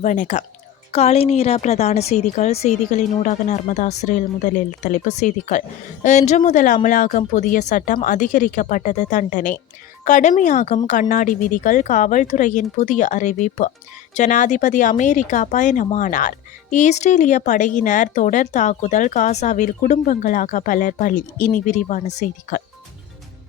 வணக்கம். காலை நேர பிரதான செய்திகள் செய்திகளின் ஊடாக நர்மதா சிறையில் முதலில் தலைப்பு செய்திகள். இன்று முதல் அமலாகும் புதிய சட்டம் அதிகரிக்கப்பட்டது தண்டனை. கடுமையாகும் கண்ணாடி விதிகள் காவல்துறையின் புதிய அறிவிப்பு. ஜனாதிபதி அமெரிக்கா பயணமானார். இஸ்ரேலிய படையினர் தொடர் தாக்குதல் காசாவில் குடும்பங்களாக பலர் பலி. இனி விரிவான செய்திகள்.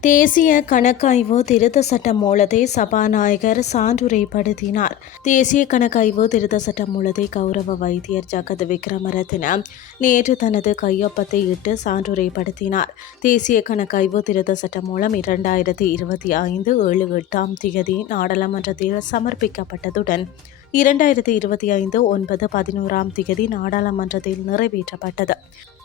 தேசிய கணக்காய்வு திருத்த சட்ட மூலத்தை சபாநாயகர் சான்றுரைப்படுத்தினார். தேசிய கணக்காய்வு திருத்த சட்ட மூலத்தை கௌரவ வைத்தியர் ஜகத் விக்ரமரத்ன நேற்று தனது கையொப்பத்தை இட்டு சான்றுரைப்படுத்தினார். தேசிய கணக்காய்வு திருத்த சட்ட மூலம் இரண்டாயிரத்தி இருபத்தி ஐந்து ஏழு எட்டாம் தேதி நாடாளுமன்றத்தில் சமர்ப்பிக்கப்பட்டதுடன் இரண்டாயிரத்தி இருபத்தி ஐந்து ஒன்பது பதினோராம் தேதி நாடாளுமன்றத்தில் நிறைவேற்றப்பட்டது.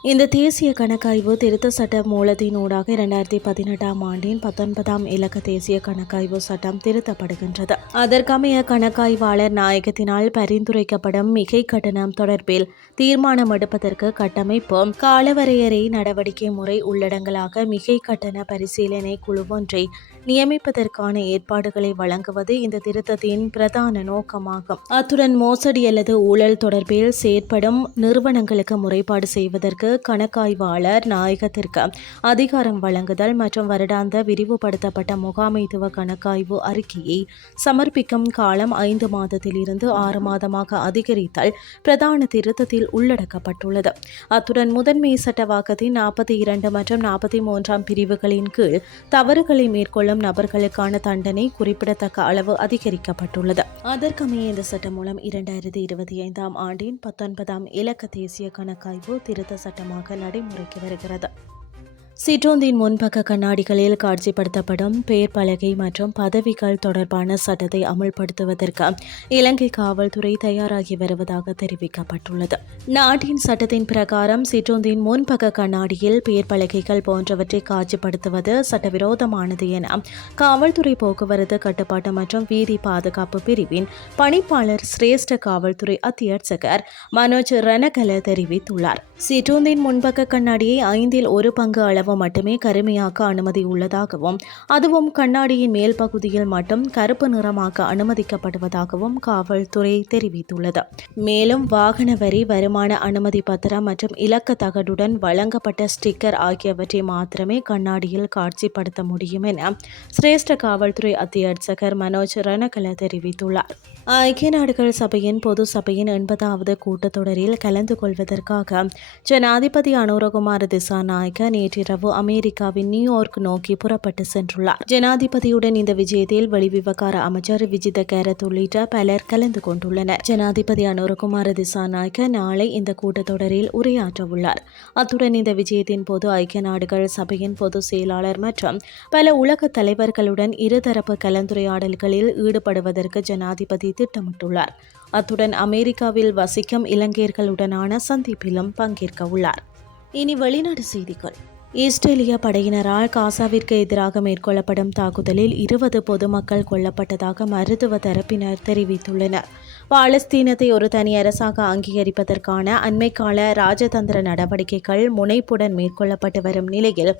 இந்த தேசிய கணக்காய்வு திருத்த சட்ட மூலத்தினூடாக இரண்டாயிரத்தி பதினெட்டாம் ஆண்டின் பத்தொன்பதாம் இலக்க தேசிய கணக்காய்வு சட்டம் திருத்தப்படுகின்றது. அதற்கமைய கணக்காய்வாளர் நாயகத்தினால் பரிந்துரைக்கப்படும் மிகை கட்டணம் தொடர்பில் தீர்மானம் எடுப்பதற்கு கட்டமைப்பு காலவரையறை நடவடிக்கை முறை உள்ளடங்கலாக மிகை கட்டண பரிசீலனை குழு ஒன்றை நியமிப்பதற்கான ஏற்பாடுகளை வழங்குவது இந்த திருத்தத்தின் பிரதான நோக்கமாகும். அத்துடன் மோசடி அல்லது ஊழல் தொடர்பில் செயற்படும் நிறுவனங்களுக்கு முறைப்பாடு செய்வதற்கு கணக்காய்வாளர் நாயகத்திற்கு அதிகாரம் வழங்குதல் மற்றும் வருடாந்த விரிவுபடுத்தப்பட்ட முகாமைத்துவ கணக்காய்வு அறிக்கையை சமர்ப்பிக்கும் காலம் ஐந்து மாதத்திலிருந்து ஆறு மாதமாக அதிகரித்தல் பிரதான திருத்தத்தில் உள்ளடக்கப்பட்டுள்ளது. அத்துடன் முதன்மை சட்டவாக்கத்தின் நாற்பத்தி இரண்டு மற்றும் நாற்பத்தி மூன்றாம் பிரிவுகளின் கீழ் தவறுகளை மேற்கொள்ளும் நபர்களுக்கான தண்டனை குறிப்பிடத்தக்க அளவு அதிகரிக்கப்பட்டுள்ளது. அதற்கமைய இந்த சட்டம் மூலம் இரண்டாயிரத்தி இருபத்தி ஐந்தாம் ஆண்டின் பத்தொன்பதாம் இலக்க தேசிய கணக்காய்வு திருத்த சட்ட திட்டமாக நடைமுறைக்கு வருகிறது. சிற்றோந்தின் முன்பக்க கண்ணாடிகளில் காட்சிப்படுத்தப்படும் பெயர் பலகை மற்றும் பதவிகள் தொடர்பான சட்டத்தை அமுல்படுத்துவதற்கு இலங்கை காவல்துறை தயாராகி வருவதாக தெரிவிக்கப்பட்டுள்ளது. நாட்டின் சட்டத்தின் பிரகாரம் சிற்றோந்தின் முன்பக்க கண்ணாடியில் பெயர் பலகைகள் போன்றவற்றை காட்சிப்படுத்துவது சட்டவிரோதமானது என காவல்துறை போக்குவரத்து கட்டுப்பாட்டு மற்றும் வீதி பாதுகாப்பு பிரிவின் பணிப்பாளர் சிரேஷ்ட காவல்துறை அத்தியட்சகர் மனோஜ் ரணகல தெரிவித்துள்ளார். சிற்றோந்தின் முன்பக்க கண்ணாடியை ஐந்தில் ஒரு பங்கு அளவு அளவு மட்டுமே கருமையாக்க அனுமதி உள்ளதாகவும் அதுவும் கண்ணாடியின் மேல் பகுதியில் மட்டும் கருப்பு நிறமாக்க அனுமதிக்கப்படுவதாகவும் காவல்துறை தெரிவித்துள்ளது. மேலும் வாகன வரி வருமான அனுமதி பத்திரம் மற்றும் இலக்க தகடுடன் வழங்கப்பட்ட ஸ்டிக்கர் ஆகியவற்றை மாத்திரமே கண்ணாடியில் காட்சிப்படுத்த முடியும் என சிரேஷ்ட காவல்துறை அத்தியட்சகர் மனோஜ் ரணகல தெரிவித்துள்ளார். ஐக்கிய நாடுகள் சபையின் பொது சபையின் எண்பதாவது கூட்டத்தொடரில் கலந்து கொள்வதற்காக ஜனாதிபதி அனுரகுமார் திசாநாயக்க நேற்றிரவு அமெரிக்காவின் நியூயார்க் நோக்கி புறப்பட்டு சென்றுள்ளார். ஜனாதிபதியுடன் இந்த விஜயத்தில் வெளிவிவகார அமைச்சர் விஜித கேரத் உள்ளிட்ட பலர் கலந்து கொண்டுள்ளனர். ஜனாதிபதி அனுரகுமார் திசாநாயக்க நாளை இந்த கூட்டத்தொடரில் உரையாற்ற உள்ளார். அத்துடன் இந்த விஜயத்தின் போது ஐக்கிய நாடுகள் சபையின் பொதுச் செயலாளர் மற்றும் பல உலக தலைவர்களுடன் இருதரப்பு கலந்துரையாடல்களில் ஈடுபடுவதற்கு ஜனாதிபதி திட்டமிட்டுள்ளார். அத்துடன் அமெரிக்காவில் வசிக்கும் இலங்கையர்களுடனான சந்திப்பிலும் பங்கேற்க உள்ளார். இனி வெளிநாடு செய்திகள். இஸ்ரேலிய படையினரால் காசாவிற்கு எதிராக மேற்கொள்ளப்படும் தாக்குதலில் இருபது பொதுமக்கள் கொல்லப்பட்டதாக மருத்துவ தரப்பினர் தெரிவித்துள்ளனர். பாலஸ்தீனத்தை ஒரு தனி அரசாக அங்கீகரிப்பதற்கான அண்மைக்கால ராஜதந்திர நடவடிக்கைகள் முனைப்புடன் மேற்கொள்ளப்பட்டு வரும் நிலையில்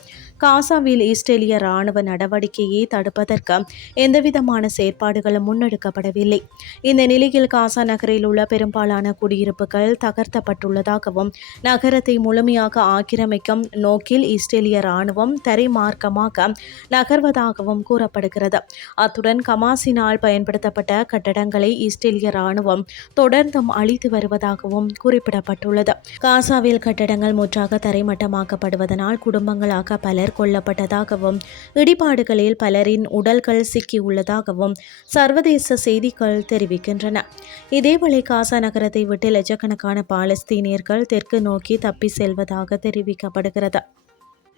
காசாவில் இஸ்ரேலிய ராணுவ நடவடிக்கையை தடுப்பதற்கு எந்தவிதமான செயற்பாடுகளும் முன்னெடுக்கப்படவில்லை. இந்த நிலையில் காசா நகரில் உள்ள பெரும்பாலான குடியிருப்புகள் தகர்த்தப்பட்டுள்ளதாகவும் நகரத்தை முழுமையாக ஆக்கிரமிக்கும் நோக்கில் ஆஸ்திரேலிய ராணுவம் தரைமார்க்கமாக நகர்வதாகவும் கூறப்படுகிறது. அத்துடன் கமாசினால் பயன்படுத்தப்பட்ட கட்டடங்களை இஸ்ரேலிய ராணுவம் ராணுவம் தொடர்ந்தும் அழித்து வருவதாகவும் குறிப்பிடப்பட்டுள்ளது. காசாவில் கட்டடங்கள் முற்றாக தரைமட்டமாக்கப்படுவதனால் குடும்பங்களாக பலர் கொல்லப்பட்டதாகவும் இடிபாடுகளில் பலரின் உடல்கள் சிக்கியுள்ளதாகவும் சர்வதேச செய்திகள் தெரிவிக்கின்றன. இதேவேளை காசா நகரத்தை விட்டு லட்சக்கணக்கான பாலஸ்தீனியர்கள் தெற்கு நோக்கி தப்பி செல்வதாக தெரிவிக்கப்படுகிறது.